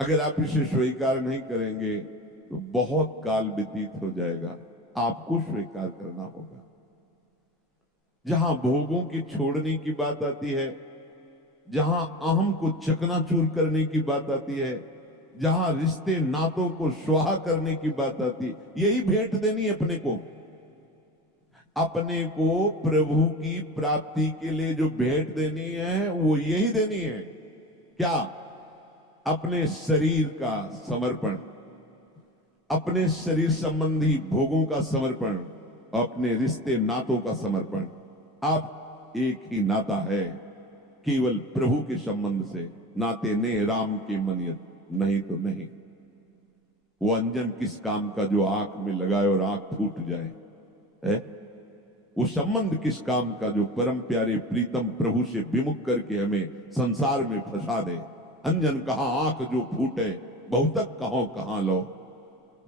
अगर आप इसे स्वीकार नहीं करेंगे तो बहुत काल व्यतीत हो जाएगा, आपको स्वीकार करना होगा। जहां भोगों की छोड़ने की बात आती है, जहां अहम को चकनाचूर करने की बात आती है, जहां रिश्ते नातों को स्वाहा करने की बात आती है, यही भेंट देनी है अपने को। अपने को प्रभु की प्राप्ति के लिए जो भेंट देनी है वो यही देनी है। क्या? अपने शरीर का समर्पण, अपने शरीर संबंधी भोगों का समर्पण, अपने रिश्ते नातों का समर्पण। आप एक ही नाता है, केवल प्रभु के संबंध से नाते ने राम के मनियत, नहीं तो नहीं। वो अंजन किस काम का जो आंख में लगाए और आंख फूट जाए है? वो संबंध किस काम का जो परम प्यारे प्रीतम प्रभु से विमुख करके हमें संसार में फंसा दे। अंजन कहां आंख जो फूटे, बहुतक कहो कहां लो।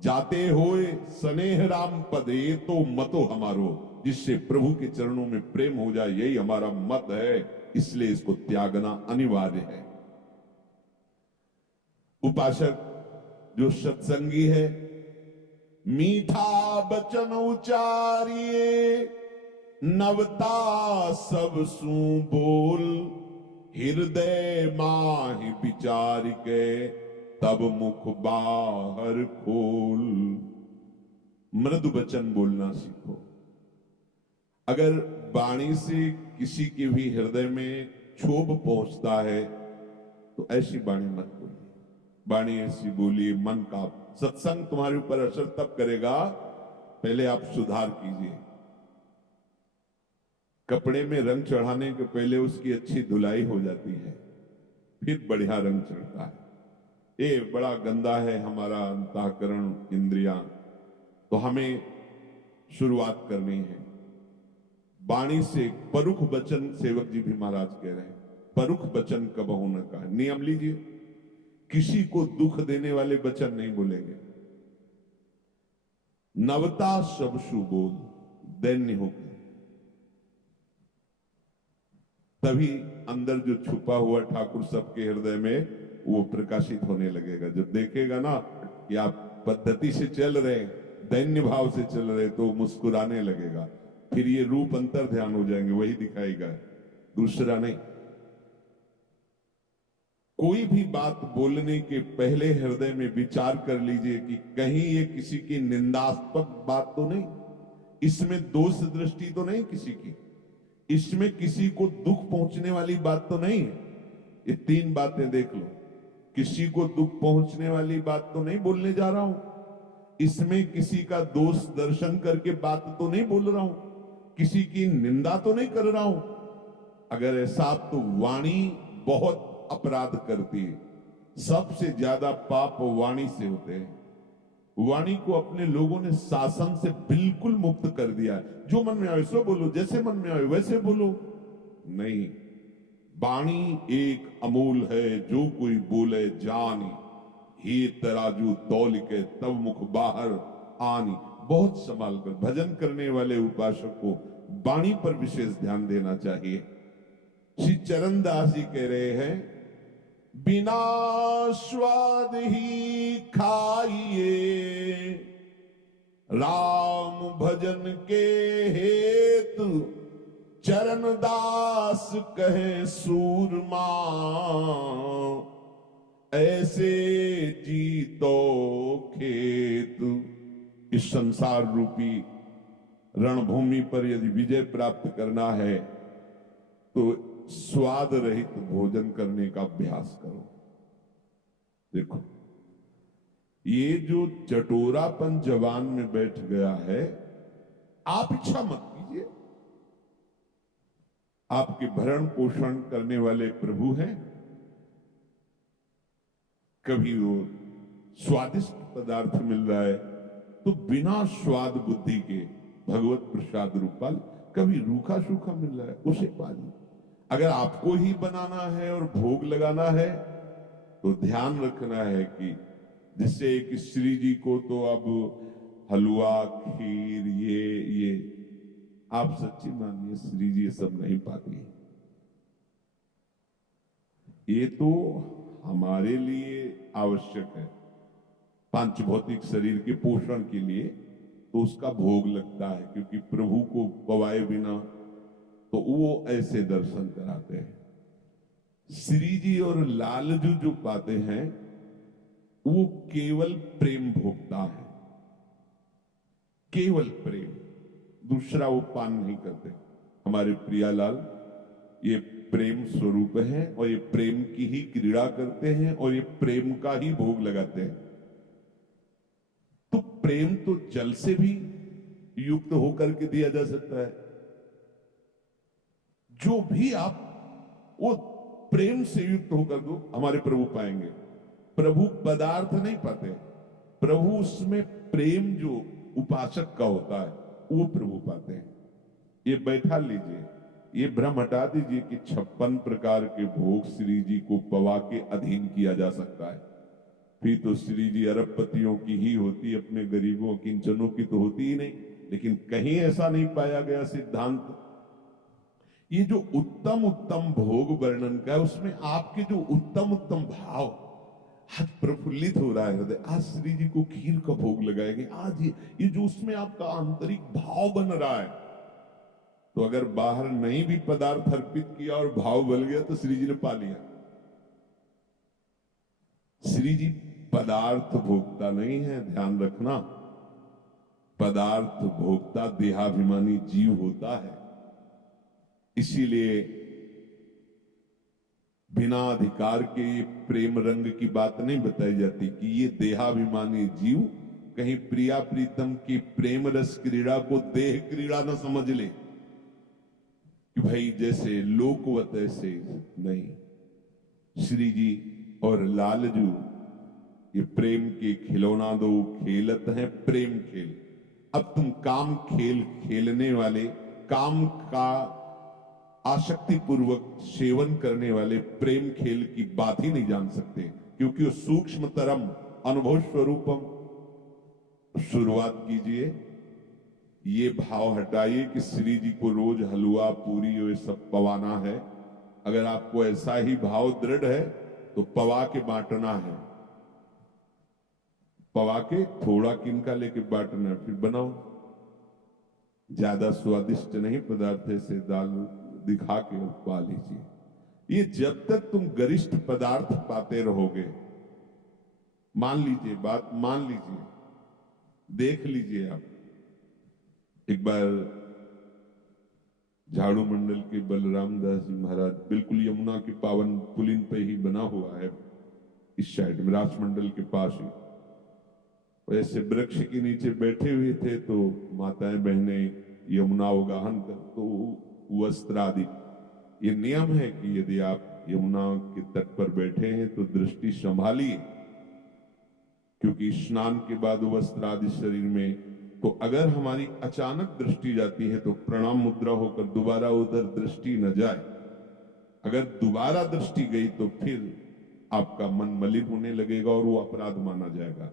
जाते होए स्नेह राम पदे तो मतो हमारो, जिससे प्रभु के चरणों में प्रेम हो जाए, यही हमारा मत है। इसलिए इसको त्यागना अनिवार्य है। उपासक जो सत्संगी है, मीठा बचन उचारिए, नवता सब सू बोल, हृदय माहि विचार के, तब मुख बाहर खोल। मृदु वचन बोलना सीखो। अगर वाणी से किसी के भी हृदय में क्षोभ पहुंचता है तो ऐसी वाणी मत बोलिए। वाणी ऐसी बोलिए मन का। सत्संग तुम्हारे ऊपर असर तब करेगा, पहले आप सुधार कीजिए। कपड़े में रंग चढ़ाने के पहले उसकी अच्छी धुलाई हो जाती है, फिर बढ़िया रंग चढ़ता है। ये बड़ा गंदा है हमारा अंतःकरण, इंद्रियां। तो हमें शुरुआत करनी है वाणी से। परुख वचन, सेवक जी भी महाराज कह रहे हैं, परुख वचन कबहू न कहा। नियम लीजिए, किसी को दुख देने वाले वचन नहीं बोलेंगे। नवता सब सुबोल, दैन्य होकर, तभी अंदर जो छुपा हुआ ठाकुर सबके हृदय में वो प्रकाशित होने लगेगा। जब देखेगा ना कि आप पद्धति से चल रहे, दैन्य भाव से चल रहे, तो मुस्कुराने लगेगा। फिर ये रूप अंतर ध्यान हो जाएंगे, वही दिखाएगा, दूसरा नहीं। कोई भी बात बोलने के पहले हृदय में विचार कर लीजिए कि कहीं ये किसी की निंदास्पद बात तो नहीं, इसमें दोष दृष्टि तो नहीं किसी की, इसमें किसी को दुख पहुंचने वाली बात तो नहीं है। ये तीन बातें देख लो। किसी को दुख पहुंचने वाली बात तो नहीं बोलने जा रहा हूं, इसमें किसी का दोष दर्शन करके बात तो नहीं बोल रहा हूं, किसी की निंदा तो नहीं कर रहा हूं। अगर ऐसा, तो वाणी बहुत अपराध करती है। सबसे ज्यादा पाप वाणी से होते हैं। वाणी को अपने लोगों ने शासन से बिल्कुल मुक्त कर दिया है। जो मन में आए सो बोलो, जैसे मन में आए वैसे बोलो। नहीं, वाणी एक अमूल है, जो कोई बोले जानी, हे तराजू तौल के तब मुख बाहर आनी। बहुत संभाल कर भजन करने वाले उपासक को वाणी पर विशेष ध्यान देना चाहिए। श्री चरणदास जी कह रहे हैं, बिना स्वाद ही खाइए, राम भजन के हेतु, चरणदास कहे सूरमा, ऐसे जीतो खेतु। इस संसार रूपी रणभूमि पर यदि विजय प्राप्त करना है तो स्वाद रहित भोजन करने का अभ्यास करो। देखो, ये जो चटोरापन जवान में बैठ गया है, आप इच्छा मत कीजिए। आपके भरण पोषण करने वाले प्रभु हैं। कभी वो स्वादिष्ट पदार्थ मिल रहा है तो बिना स्वाद बुद्धि के भगवत प्रसाद रूपा, कभी रूखा सूखा मिल रहा है उसे पालिए। अगर आपको ही बनाना है और भोग लगाना है तो ध्यान रखना है कि जिससे एक श्री जी को तो अब हलवा खीर ये आप सच्ची मानिए श्री जी ये सब नहीं पाती। ये तो हमारे लिए आवश्यक है, पांच भौतिक शरीर के पोषण के लिए, तो उसका भोग लगता है, क्योंकि प्रभु को पवाए बिना तो वो ऐसे दर्शन कराते हैं। श्री जी और लालजू जो पाते हैं वो केवल प्रेम भोगता है, केवल प्रेम, दूसरा वो पान नहीं करते। हमारे प्रियालाल ये प्रेम स्वरूप है और ये प्रेम की ही क्रीड़ा करते हैं और ये प्रेम का ही भोग लगाते हैं। तो प्रेम तो जल से भी युक्त होकर के दिया जा सकता है। जो भी आप वो प्रेम से युक्त होकर दो, हमारे प्रभु पाएंगे। प्रभु पदार्थ नहीं पाते, प्रभु उसमें प्रेम जो उपासक का होता है वो प्रभु पाते हैं। ये बैठा लीजिए, ये भ्रम हटा दीजिए कि 56 प्रकार के भोग श्री जी को पवा के अधीन किया जा सकता है। फिर तो श्री जी अरबपतियों की ही होती, अपने गरीबों किंचनों की तो होती ही नहीं। लेकिन कहीं ऐसा नहीं पाया गया सिद्धांत। ये जो उत्तम उत्तम भोग वर्णन का है, उसमें आपके जो उत्तम उत्तम भाव, आज प्रफुल्लित हो रहा है हृदय, आज श्री जी को खीर का भोग लगाएंगे, आज ये जो उसमें आपका आंतरिक भाव बन रहा है, तो अगर बाहर नहीं भी पदार्थ अर्पित किया और भाव बल गया तो श्री जी ने पा लिया। श्री जी पदार्थ भोक्ता नहीं है, ध्यान रखना। पदार्थ भोक्ता देहाभिमानी जीव होता है। इसीलिए बिना अधिकार के ये प्रेम रंग की बात नहीं बताई जाती कि ये देहाभिमानी जीव कहीं प्रिया प्रीतम की प्रेम रस क्रीड़ा को देह क्रीड़ा न समझ ले कि भाई जैसे लोकवत ऐसे नहीं। श्री जी और लालजू ये प्रेम के खिलौना दो खेलत हैं प्रेम खेल। अब तुम काम खेल खेलने वाले, काम का आसक्ति पूर्वक सेवन करने वाले प्रेम खेल की बात ही नहीं जान सकते, क्योंकि वो सूक्ष्मतरम अनुभव स्वरूपम। शुरुआत कीजिए, ये भाव हटाइए कि श्री जी को रोज हलवा पूरी और सब पवाना है। अगर आपको ऐसा ही भाव दृढ़ है तो पवा के बांटना है, पवा के थोड़ा किनका लेके बांटना, फिर बनाओ। ज्यादा स्वादिष्ट नहीं पदार्थ से दाल दिखा के पा लीजिए। ये जब तक तुम गरिष्ठ पदार्थ पाते रहोगे, मान लीजिए, बात मान लीजिए, देख लीजिए आप। एक बार झाड़ू मंडल के बलराम दास जी महाराज, बिल्कुल यमुना के पावन पुलिन पे ही बना हुआ है, इस साइड में राज मंडल के पास ही, ऐसे वृक्ष के नीचे बैठे हुए थे। तो माताएं बहनें यमुना उगाहन कर, तो वस्त्र आदि, ये नियम है कि यदि आप यमुना के तट पर बैठे हैं तो दृष्टि संभालिए, क्योंकि स्नान के बाद वस्त्र आदि शरीर में, तो अगर हमारी अचानक दृष्टि जाती है तो प्रणाम मुद्रा होकर दोबारा उधर दृष्टि न जाए। अगर दोबारा दृष्टि गई तो फिर आपका मन मलिन होने लगेगा और वो अपराध माना जाएगा।